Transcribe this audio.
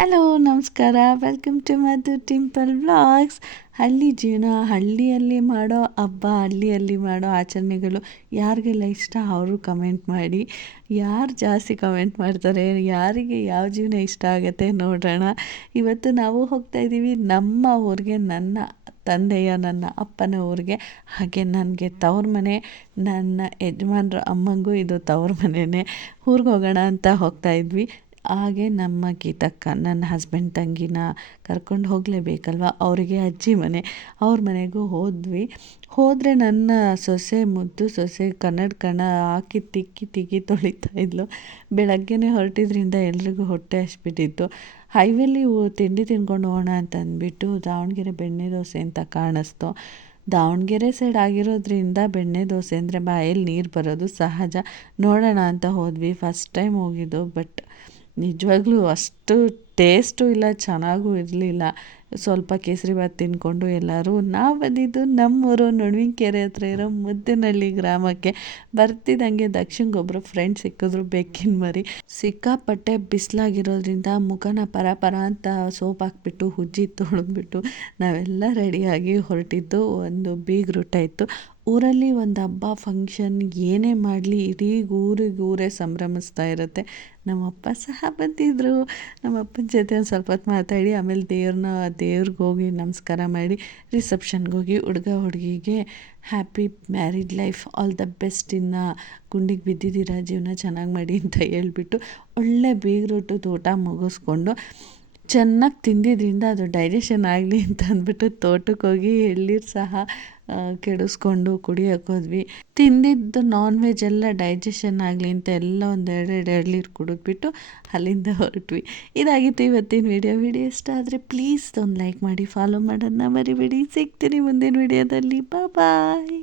Hello ನಮಸ್ಕಾರ, welcome to Madhu ಟಿಂಪಲ್ vlogs. ಹಳ್ಳಿ ಜೀವನ, ಹಳ್ಳಿಯಲ್ಲಿ ಮಾಡೋ ಹಬ್ಬ, ಹಳ್ಳಿಯಲ್ಲಿ ಮಾಡೋ ಆಚರಣೆಗಳು ಯಾರಿಗೆಲ್ಲ ಇಷ್ಟ ಅವರು ಕಮೆಂಟ್ ಮಾಡಿ. ಯಾರು ಜಾಸ್ತಿ ಕಮೆಂಟ್ ಮಾಡ್ತಾರೆ, ಯಾರಿಗೆ ಯಾವ ಜೀವನ ಇಷ್ಟ ಆಗುತ್ತೆ ನೋಡೋಣ. ಇವತ್ತು ನಾವು ಹೋಗ್ತಾ ಇದ್ದೀವಿ ನಮ್ಮ ಊರಿಗೆ, ನನ್ನ ತಂದೆಯ ನನ್ನ ಅಪ್ಪನ ಊರಿಗೆ. ಹಾಗೆ ನನಗೆ ತವ್ರ ಮನೆ, ನನ್ನ ಯಜಮಾನ್ರ ಅಮ್ಮಂಗೂ ಇದು ತವ್ರ ಮನೆಯೇ. ಊರಿಗೆ ಹೋಗೋಣ ಅಂತ ಹೋಗ್ತಾ ಇದ್ವಿ. ಹಾಗೆ ನಮ್ಮ ಗೀತಕ್ಕ, ನನ್ನ ಹಸ್ಬೆಂಡ್ ತಂಗಿನ ಕರ್ಕೊಂಡು ಹೋಗಲೇಬೇಕಲ್ವ, ಅವರಿಗೆ ಅಜ್ಜಿ ಮನೆ, ಅವ್ರ ಮನೆಗೂ ಹೋದರೆ ನನ್ನ ಸೊಸೆ, ಮುದ್ದು ಸೊಸೆ ಕನ್ನಡ ಹಾಕಿ ತಿಕ್ಕಿ ತೊಳಿತಾ ಇದ್ಲು. ಬೆಳಗ್ಗೆನೇ ಹೊರಟಿದ್ರಿಂದ ಎಲ್ರಿಗೂ ಹೊಟ್ಟೆ ಹಸ್ಬಿಟ್ಟಿತ್ತು. ಹೈವೇಲಿ ತಿಂಡಿ ತಿನ್ಕೊಂಡು ಹೋಗೋಣ ಅಂತ ಅಂದ್ಬಿಟ್ಟು ದಾವಣಗೆರೆ ಬೆಣ್ಣೆ ದೋಸೆ ಅಂತ ಕಾಣಿಸ್ತು. ದಾವಣಗೆರೆ ಸೈಡ್ ಆಗಿರೋದ್ರಿಂದ ಬೆಣ್ಣೆ ದೋಸೆ ಅಂದರೆ ಬಾಯಲ್ಲಿ ನೀರು ಬರೋದು ಸಹಜ. ನೋಡೋಣ ಅಂತ ಹೋದ್ವಿ. ಫಸ್ಟ್ ಟೈಮ್ ಹೋಗಿದ್ದು, ಬಟ್ ನಿಜವಾಗ್ಲೂ ಅಷ್ಟು ಟೇಸ್ಟು ಇಲ್ಲ, ಚೆನ್ನಾಗೂ ಇರಲಿಲ್ಲ. ಸ್ವಲ್ಪ ಕೇಸರಿಬಾತ್ ತಿಂದ್ಕೊಂಡು ಎಲ್ಲರೂ ನಾವು ಬಂದಿದ್ದು ನಮ್ಮೂರು ನಡುವಿನಕೆರೆ ಹತ್ರ ಇರೋ ಮುದ್ದೇನಹಳ್ಳಿ ಗ್ರಾಮಕ್ಕೆ. ಬರ್ತಿದ್ದಂಗೆ ದಕ್ಷಿಣಗೊಬ್ಬರು ಫ್ರೆಂಡ್ ಸಿಕ್ಕಿದ್ರು, ಬೆಕ್ಕಿನ ಮರಿ. ಸಿಕ್ಕಾಪಟ್ಟೆ ಬಿಸಿಲಾಗಿರೋದ್ರಿಂದ ಮುಖನ ಪರ ಅಂತ ಸೋಪ್ ಹಾಕ್ಬಿಟ್ಟು ಉಜ್ಜಿ ತೊಳೆದ್ಬಿಟ್ಟು ನಾವೆಲ್ಲ ರೆಡಿಯಾಗಿ ಹೊರಟಿದ್ದು. ಒಂದು ಬೀಗ್ರೂಟ ಇತ್ತು. ಊರಲ್ಲಿ ಒಂದು ಹಬ್ಬ ಫಂಕ್ಷನ್ ಏನೇ ಮಾಡಲಿ ಇಡೀ ಊರೇ ಸಂಭ್ರಮಿಸ್ತಾ ಇರುತ್ತೆ. ನಮ್ಮಪ್ಪ ಸಹ ಬಂದಿದ್ದರು. ನಮ್ಮಪ್ಪನ ಜೊತೆ ಒಂದು ಸ್ವಲ್ಪ ಹೊತ್ತು ಮಾತಾಡಿ ಆಮೇಲೆ ದೇವ್ರಿಗೆ ಹೋಗಿ ನಮಸ್ಕಾರ ಮಾಡಿ ರಿಸೆಪ್ಷನ್ಗೆ ಹೋಗಿ ಹುಡುಗಿಗೆ happy married life, all the best, ಇನ್ನು ಗುಂಡಿಗೆ ಬಿದ್ದಿದ್ದೀರಾ, ಜೀವನ ಚೆನ್ನಾಗಿ ಮಾಡಿ ಅಂತ ಹೇಳ್ಬಿಟ್ಟು ಒಳ್ಳೆ ಬೀಗ್ರೂಟದ ಊಟ ಮುಗಿಸ್ಕೊಂಡು ಚೆನ್ನಾಗಿ ತಿಂದಿದ್ದರಿಂದ ಅದು ಡೈಜೆಷನ್ ಆಗಲಿ ಅಂತ ಅಂದ್ಬಿಟ್ಟು ತೋಟಕ್ಕೆ ಹೋಗಿ ಎಳ್ನೀರು ಸಹ ಕೆಡಿಸ್ಕೊಂಡು ಕುಡಿಯೋಕೆ ಹೋದ್ವಿ. ತಿಂದಿದ್ದು ನಾನ್ ವೆಜ್ ಎಲ್ಲ ಡೈಜೆಷನ್ ಆಗಲಿ ಅಂತ ಎಲ್ಲ ಒಂದೆರಡು ಎಳ್ನೀರು ಕುಡಿದ್ಬಿಟ್ಟು ಅಲ್ಲಿಂದ ಹೊರಟ್ವಿ. ಇದಾಗಿತ್ತು ಇವತ್ತಿನ ವಿಡಿಯೋ ಇಷ್ಟ ಆದರೆ ಪ್ಲೀಸ್ ಒಂದು ಲೈಕ್ ಮಾಡಿ, ಫಾಲೋ ಮಾಡೋದನ್ನ ಮರಿಬೇಡಿ. ಸಿಗ್ತೀನಿ ಮುಂದಿನ ವಿಡಿಯೋದಲ್ಲಿ. ಬಾಯ್.